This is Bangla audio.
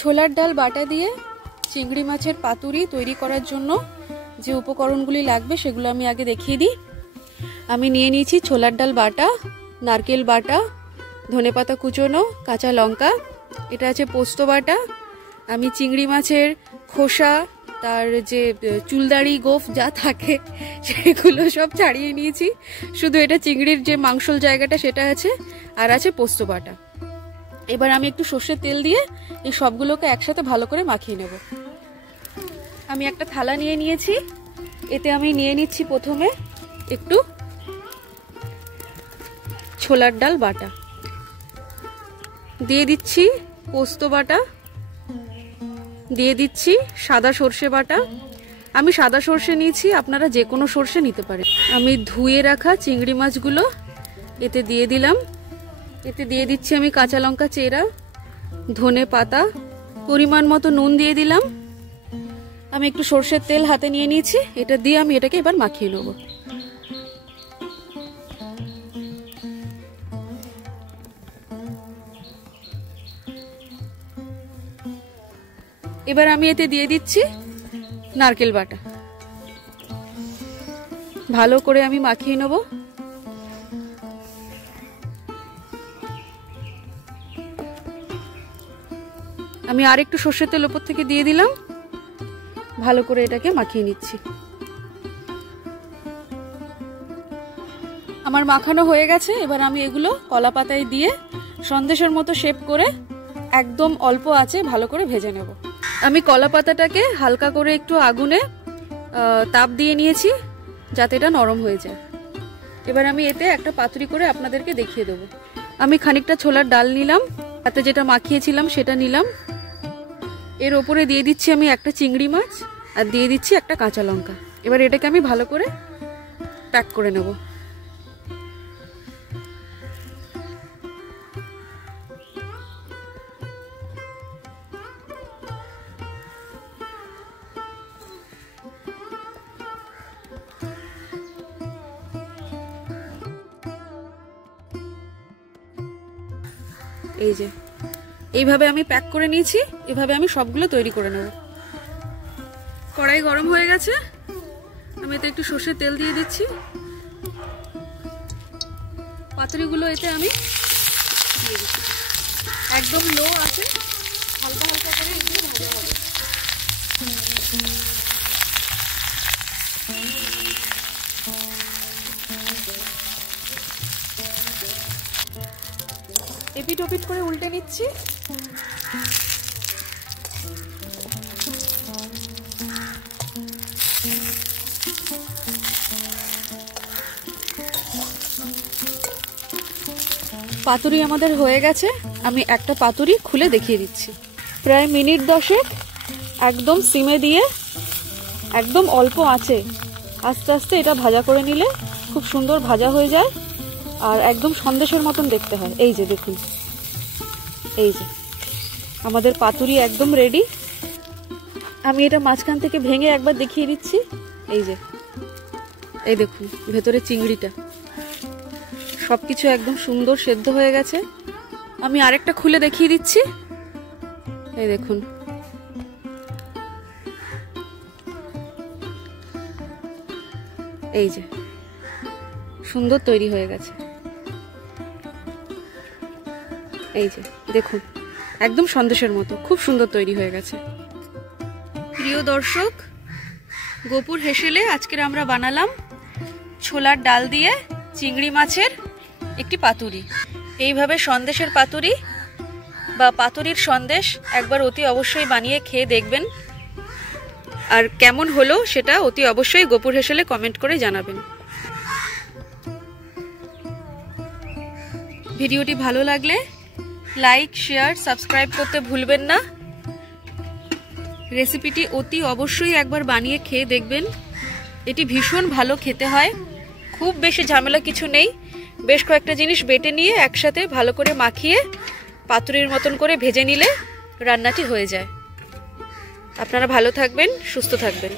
ছোলার ডাল বাটা দিয়ে চিংড়ি মাছের পাতুরি তৈরি করার জন্য যে উপকরণগুলি লাগবে সেগুলো আমি আগে দেখিয়ে দিই। আমি নিয়ে নিয়েছি ছোলার ডাল বাটা, নারকেল বাটা, ধনেপাতা কুচোনো, কাঁচা লঙ্কা, এটা আছে পোস্ত বাটা। আমি চিংড়ি মাছের খোসা, তার যে চুলদাড়ি গোফ যা থাকে সেগুলো সব ছাড়িয়ে নিয়েছি, শুধু এটা চিংড়ির যে মাংসল জায়গাটা সেটা আছে, আর আছে পোস্ত বাটা। এবার আমি একটু সর্ষের তেল দিয়ে এই সবগুলোকে একসাথে ভালো করে মাখিয়ে নেব। আমি একটা থালা নিয়ে নিয়েছি, এতে আমি নিয়ে নিচ্ছি প্রথমে একটু ছোলার ডাল বাটা, দিয়ে দিচ্ছি পোস্ত বাটা, দিয়ে দিচ্ছি সাদা সর্ষে বাটা। আমি সাদা সর্ষে নিয়েছি, আপনারা যে কোনো সর্ষে নিতে পারেন। আমি ধুয়ে রাখা চিংড়ি মাছগুলো এতে দিয়ে দিলাম। এতে দিয়ে দিচ্ছি আমি কাঁচা লঙ্কা চেরা, ধনে পাতা, পরিমাণ মতো নুন দিয়ে দিলাম। আমি একটু সর্ষের তেল হাতে নিয়ে নিয়েছি, এটা দিয়ে আমি এটাকে এবার মাখিয়ে নেব। এবার আমি এতে দিয়ে দিচ্ছি নারকেল বাটা, ভালো করে আমি মাখিয়ে নেব। আমি আর একটু সর্ষের তেল উপর থেকে দিয়ে দিলাম, ভালো করে এটাকে মাখিয়ে নিচ্ছি। আমার মাখানো হয়ে গেছে, এবার আমি এগুলো কলা পাতায় দিয়ে সন্দেশের মতো শেপ করে একদম অল্প আঁচে ভালো করে ভেজে নেব। আমি কলা পাতাটাকে হালকা করে একটু আগুনে তাপ দিয়ে নিয়েছি যাতে এটা নরম হয়ে যায়। এবার আমি এতে একটা পাতুরি করে আপনাদেরকে দেখিয়ে দেবো। আমি খানিকটা ছোলার ডাল নিলাম, তাতে যেটা মাখিয়েছিলাম সেটা নিলাম। এর ওপরে দিয়ে দিচ্ছি আমি একটা চিংড়ি মাছ, আর দিয়ে দিচ্ছি একটা কাঁচা লঙ্কা। এবার এটাকে আমি ভালো করে প্যাক করে নেব। এই যে এইভাবে আমি প্যাক করে নিয়েছি, এভাবে আমি সবগুলো তৈরি করে নেব। কড়াই গরম হয়ে গেছে, আমি এতে একটু সর্ষের তেল দিয়ে দিচ্ছি। পাতুরিগুলো এতে আমি দিয়ে দিচ্ছি, একদম লো আছে, হালকা হালকা করে এগুলো ভাজা হবে। এপিট ওপিট করে উল্টে নিচ্ছি। পাতুরি আমাদের হয়ে গেছে, আমি একটা পাতুরি খুলে দেখিয়ে দিচ্ছি। প্রায় মিনিট 10 একদম সিমে দিয়ে একদম অল্প আঁচে আস্তে আস্তে এটা ভাজা করে নিলে খুব সুন্দর ভাজা হয়ে যায়, আর একদম সন্দেশের মতন দেখতে হয়। এই যে দেখুন, এই যে আমাদের পাতুরি একদম রেডি। আমি এটা মাঝখান থেকে ভেঙে একবার দেখিয়ে দিচ্ছি। এই যে এই দেখুন ভেতরে চিংড়িটা, সবকিছু একদম সুন্দর সেদ্ধ হয়ে গেছে। আমি আরেকটা খুলে দেখিয়ে দিচ্ছি। এই দেখুন, এই যে সুন্দর তৈরি হয়ে গেছে। এই যে দেখুন একদম সন্দেশের মতো খুব সুন্দর তৈরি হয়ে গেছে। প্রিয় দর্শক, গোপুর হেসেলে আজকের আমরা বানালাম ছোলার ডাল দিয়ে চিংড়ি মাছের একটি পাতুরি। এইভাবে সন্দেশের পাতুরি বা পাতুরির সন্দেশ একবার অতি অবশ্যই বানিয়ে খেয়ে দেখবেন, আর কেমন হলো সেটা অতি অবশ্যই গোপুর হেসেলে কমেন্ট করে জানাবেন। ভিডিওটি ভালো লাগলে লাইক, শেয়ার, সাবস্ক্রাইব করতে ভুলবেন না। রেসিপিটি অতি অবশ্যই একবার বানিয়ে খেয়ে দেখবেন, এটি ভীষণ ভালো খেতে হয়। খুব বেশি ঝামেলা কিছু নেই, বেশ কয়েকটা জিনিস বেটে নিয়ে একসাথে ভালো করে মাখিয়ে পাতুরির মতন করে ভেজে নিলে রান্নাটি হয়ে যায়। আপনারা ভালো থাকবেন, সুস্থ থাকবেন।